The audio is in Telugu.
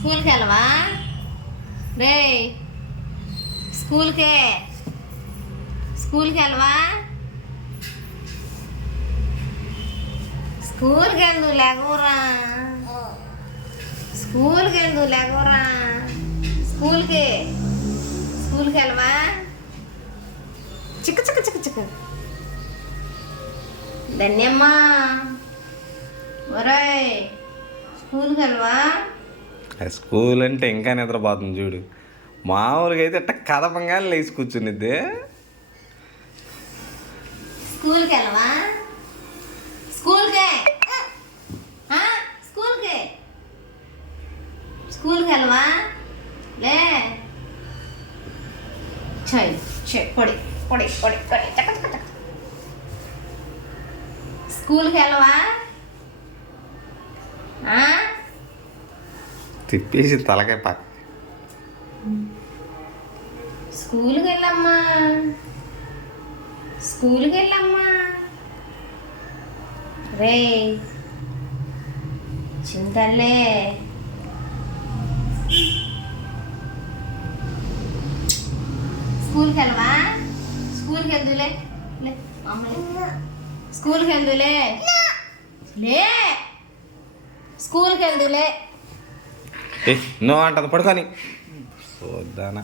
స్కూల్కి వెళ్ళవా రే? స్కూల్కి వెళ్ళవా? స్కూల్కి వెళ్దు లేకూరా. స్కూల్కి వెళ్దు లేకూరా. స్కూల్కి వెళ్ళవా? చిక్క చిక్క చిక్క చిక్క ధన్యమ్మా. ఒరేయ్ స్కూల్కి వెళ్ళవా? స్కూల్ అంటే ఇంకా నిద్రపోతుంది చూడు. మామూలుగా అయితే అట్ట కదపంగానే లేచి కూర్చునిద్ది. స్కూల్కి వెళ్ళవా? స్కూల్కి వెళ్ళవా? లే పొడి పొడి పొడి పొడి చక్క చక్క చక్క. స్కూల్కి వెళ్ళవా? తిప్పేసి తలకాయ పక్క. స్కూల్కి వెళ్ళమ్మా. స్కూల్కి వెళ్ళమ్మా. రే చింతల్లే స్కూల్కి వెళ్ళవా? స్కూల్కి వెళ్దులే లే స్కూల్కి వెళ్దులే లే స్కూల్కి వెళ్దులే. నువ్వు అంటది పడుకొని చూద్దానా.